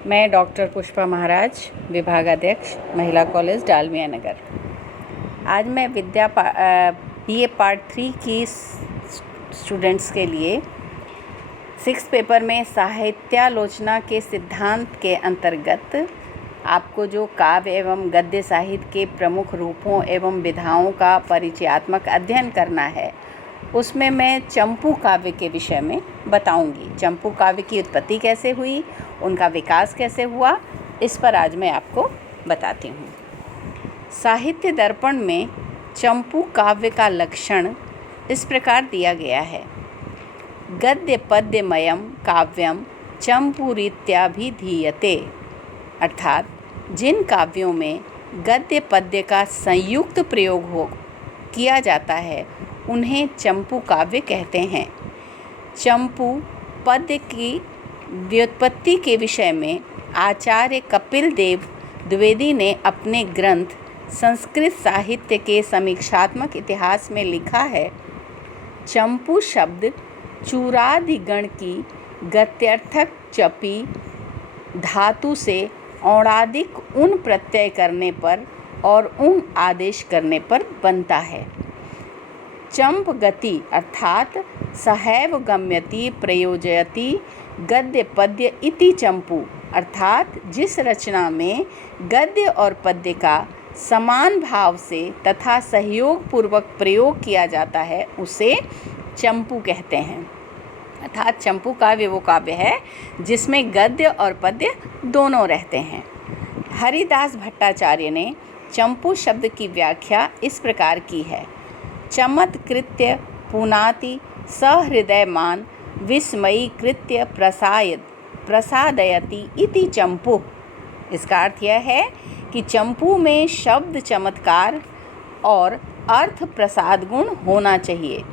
मैं डॉक्टर पुष्पा महाराज, विभागाध्यक्ष, महिला कॉलेज, डालमिया नगर। आज मैं BA पार्ट 3 की स्टूडेंट्स के लिए 6 पेपर में साहित्यालोचना के सिद्धांत के अंतर्गत आपको जो काव्य एवं गद्य साहित्य के प्रमुख रूपों एवं विधाओं का परिचयात्मक अध्ययन करना है, उसमें मैं चंपू काव्य के विषय में बताऊंगी। चंपू काव्य की उत्पत्ति कैसे हुई, उनका विकास कैसे हुआ, इस पर आज मैं आपको बताती हूँ। साहित्य दर्पण में चंपू काव्य का लक्षण इस प्रकार दिया गया है। गद्य पद्यमयम काव्यम चंपूरीत्याभिधीयते, अर्थात जिन काव्यों में गद्य पद्य का संयुक्त प्रयोग किया जाता है उन्हें चंपू काव्य कहते हैं। चंपू पद्य की व्युत्पत्ति के विषय में आचार्य कपिल देव द्विवेदी ने अपने ग्रंथ संस्कृत साहित्य के समीक्षात्मक इतिहास में लिखा है, चंपू शब्द चूरादिगण की गत्यर्थक चपी धातु से औणादिक उन प्रत्यय करने पर और उन आदेश करने पर बनता है। चंप गति अर्थात सहैव गम्यति प्रयोजयति गद्य पद्य इति चंपू, अर्थात जिस रचना में गद्य और पद्य का समान भाव से तथा सहयोग पूर्वक प्रयोग किया जाता है उसे चंपू कहते हैं। अर्थात चंपू काव्य वो काव्य है जिसमें गद्य और पद्य दोनों रहते हैं। हरिदास भट्टाचार्य ने चंपू शब्द की व्याख्या इस प्रकार की है, चमत्कृत्य पुनाति सहृदयमान विस्मयीकृत्य प्रसादयति इति चंपू। इसका अर्थ यह है कि चंपू में शब्द चमत्कार और अर्थ प्रसाद गुण होना चाहिए।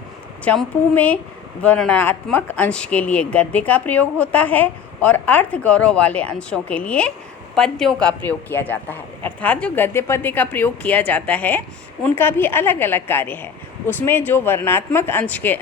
चंपू में वर्णनात्मक अंश के लिए गद्य का प्रयोग होता है और अर्थ गौरव वाले अंशों के लिए पद्यों का प्रयोग किया जाता है। अर्थात जो गद्य पद्य का प्रयोग किया जाता है उनका भी अलग अलग कार्य है। उसमें जो वर्णनात्मक अंश के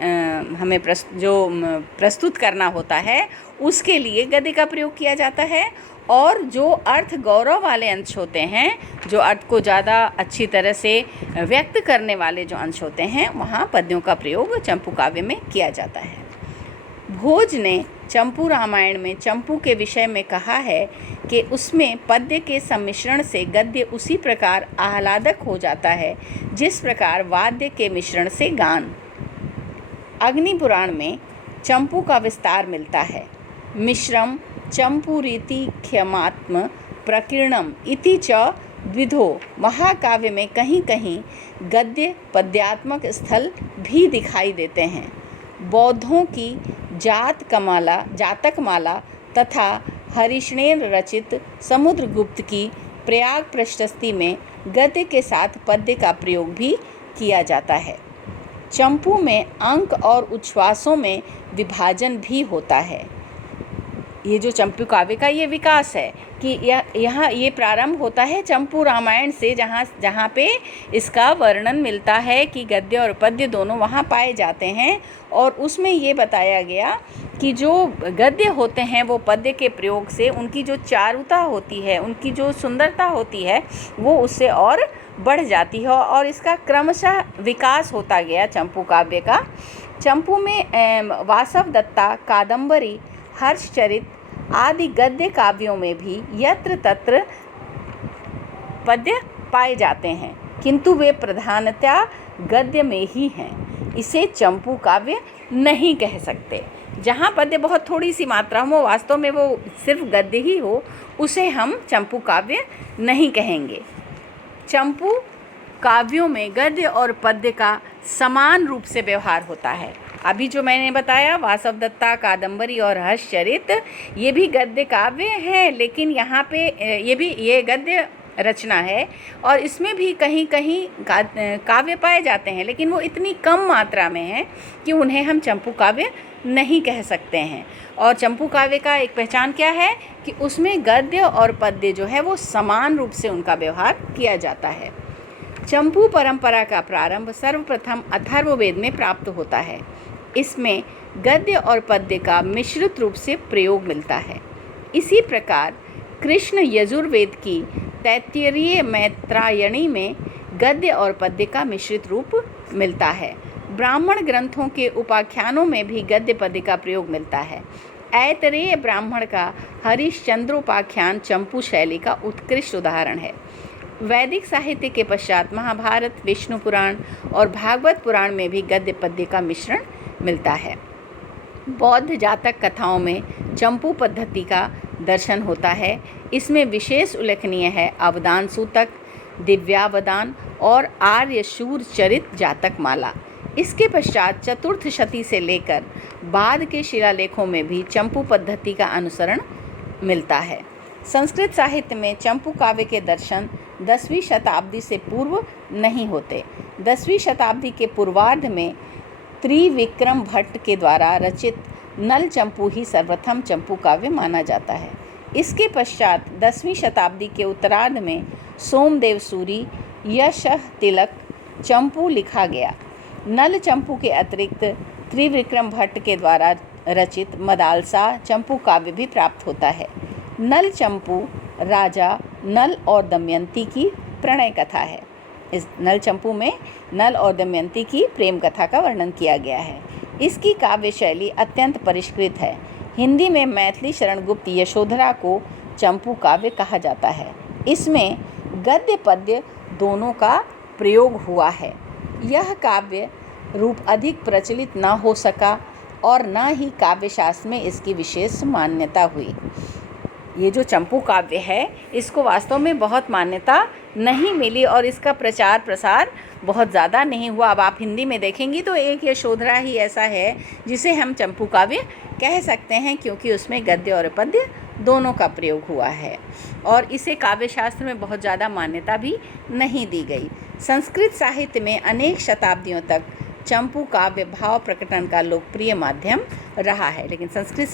हमें प्रस्तुत करना होता है उसके लिए गद्य का प्रयोग किया जाता है, और जो अर्थ गौरव वाले अंश होते हैं, जो अर्थ को ज़्यादा अच्छी तरह से व्यक्त करने वाले जो अंश होते हैं, वहाँ पद्यों का प्रयोग चंपू काव्य में किया जाता है। भोज ने चंपू रामायण में चंपू के विषय में कहा है कि उसमें पद्य के सम्मिश्रण से गद्य उसी प्रकार आह्लादक हो जाता है जिस प्रकार वाद्य के मिश्रण से गान। अग्नि पुराण में चंपू का विस्तार मिलता है। मिश्रम चंपूरीति क्षमात्म प्रकीर्णम इति च द्विधो। महाकाव्य में कहीं कहीं गद्य पद्यात्मक स्थल भी दिखाई देते हैं। बौद्धों की जातकमाला तथा हरिश्णेन रचित समुद्रगुप्त की प्रयाग प्रशस्ति में गद्य के साथ पद्य का प्रयोग भी किया जाता है। चंपू में अंक और उच्छ्वासों में विभाजन भी होता है। ये जो चंपू काव्य का ये विकास है कि यहाँ ये प्रारंभ होता है चंपू रामायण से, जहाँ पे इसका वर्णन मिलता है कि गद्य और पद्य दोनों वहाँ पाए जाते हैं, और उसमें ये बताया गया कि जो गद्य होते हैं वो पद्य के प्रयोग से उनकी जो चारुता होती है, उनकी जो सुंदरता होती है, वो उससे और बढ़ जाती है, और इसका क्रमशः विकास होता गया चंपू काव्य का। चंपू में वासवदत्ता, कादंबरी, हर्षचरित आदि गद्य काव्यों में भी यत्र तत्र पद्य पाए जाते हैं, किंतु वे प्रधानतया गद्य में ही हैं। इसे चंपू काव्य नहीं कह सकते। जहाँ पद्य बहुत थोड़ी सी मात्रा में वास्तव में वो सिर्फ गद्य ही हो, उसे हम चंपू काव्य नहीं कहेंगे। चंपू काव्यों में गद्य और पद्य का समान रूप से व्यवहार होता है। अभी जो मैंने बताया वासवदत्ता, कादंबरी और हर्षचरित, ये भी गद्य काव्य हैं, लेकिन यहाँ पे ये गद्य रचना है और इसमें भी कहीं कहीं काव्य पाए जाते हैं, लेकिन वो इतनी कम मात्रा में है कि उन्हें हम चंपू काव्य नहीं कह सकते हैं। और चंपू काव्य का एक पहचान क्या है कि उसमें गद्य और पद्य जो है वो समान रूप से उनका व्यवहार किया जाता है। चंपू परंपरा का प्रारंभ सर्वप्रथम अथर्ववेद में प्राप्त होता है। इसमें गद्य और पद्य का मिश्रित रूप से प्रयोग मिलता है। इसी प्रकार कृष्ण यजुर्वेद की तैत्तिरीय मैत्रायणी में गद्य और पद्य का मिश्रित रूप मिलता है। ब्राह्मण ग्रंथों के उपाख्यानों में भी गद्य पद्य का प्रयोग मिलता है। ऐतरेय ब्राह्मण का हरिश्चंद्रोपाख्यान चंपू शैली का उत्कृष्ट उदाहरण है। वैदिक साहित्य के पश्चात महाभारत, विष्णु पुराण और भागवत पुराण में भी गद्य पद्य का मिश्रण मिलता है। बौद्ध जातक कथाओं में चंपू पद्धति का दर्शन होता है। इसमें विशेष उल्लेखनीय है अवदान सूतक, दिव्यावदान और आर्य शूर चरित जातक माला। इसके पश्चात चतुर्थ शती से लेकर बाद के शिलालेखों में भी चंपू पद्धति का अनुसरण मिलता है। संस्कृत साहित्य में चंपू काव्य के दर्शन 10वीं शताब्दी से पूर्व नहीं होते। 10वीं शताब्दी के पूर्वार्ध में त्रिविक्रम भट्ट के द्वारा रचित नल चंपू ही सर्वप्रथम चंपू काव्य माना जाता है। इसके पश्चात 10वीं शताब्दी के उत्तरार्ध में सोमदेव सूरी, यश तिलक चंपू लिखा गया। नल चंपू के अतिरिक्त त्रिविक्रम भट्ट के द्वारा रचित मदालसा चंपू काव्य भी प्राप्त होता है। नल चंपू राजा नल और दमयंती की प्रणय कथा है। इस नल चंपू में नल और दमयंती की प्रेम कथा का वर्णन किया गया है। इसकी काव्य शैली अत्यंत परिष्कृत है। हिंदी में मैथिली शरण गुप्त यशोधरा को चंपू काव्य कहा जाता है। इसमें गद्य पद्य दोनों का प्रयोग हुआ है। यह काव्य रूप अधिक प्रचलित न हो सका और न ही काव्य शास्त्र में इसकी विशेष मान्यता हुई। ये जो चंपू काव्य है इसको वास्तव में बहुत मान्यता नहीं मिली और इसका प्रचार प्रसार बहुत ज़्यादा नहीं हुआ। अब आप हिंदी में देखेंगी तो एक यशोधरा ही ऐसा है जिसे हम चंपू काव्य कह सकते हैं, क्योंकि उसमें गद्य और पद्य दोनों का प्रयोग हुआ है और इसे काव्य शास्त्र में बहुत ज़्यादा मान्यता भी नहीं दी गई। संस्कृत साहित्य में अनेक शताब्दियों तक चंपू काव्य भाव प्रकटन का लोकप्रिय माध्यम रहा है, लेकिन संस्कृत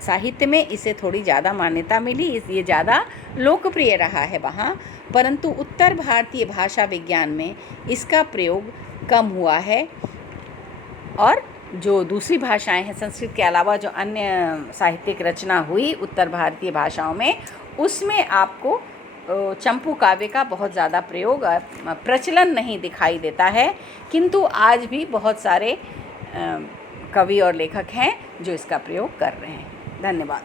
साहित्य में इसे थोड़ी ज़्यादा मान्यता मिली, ये ज़्यादा लोकप्रिय रहा है वहाँ। परंतु उत्तर भारतीय भाषा विज्ञान में इसका प्रयोग कम हुआ है और जो दूसरी भाषाएं हैं संस्कृत के अलावा जो अन्य साहित्यिक रचना हुई उत्तर भारतीय भाषाओं में, उसमें आपको चंपू काव्य का बहुत ज़्यादा प्रचलन नहीं दिखाई देता है। किंतु आज भी बहुत सारे कवि और लेखक हैं जो इसका प्रयोग कर रहे हैं। धन्यवाद।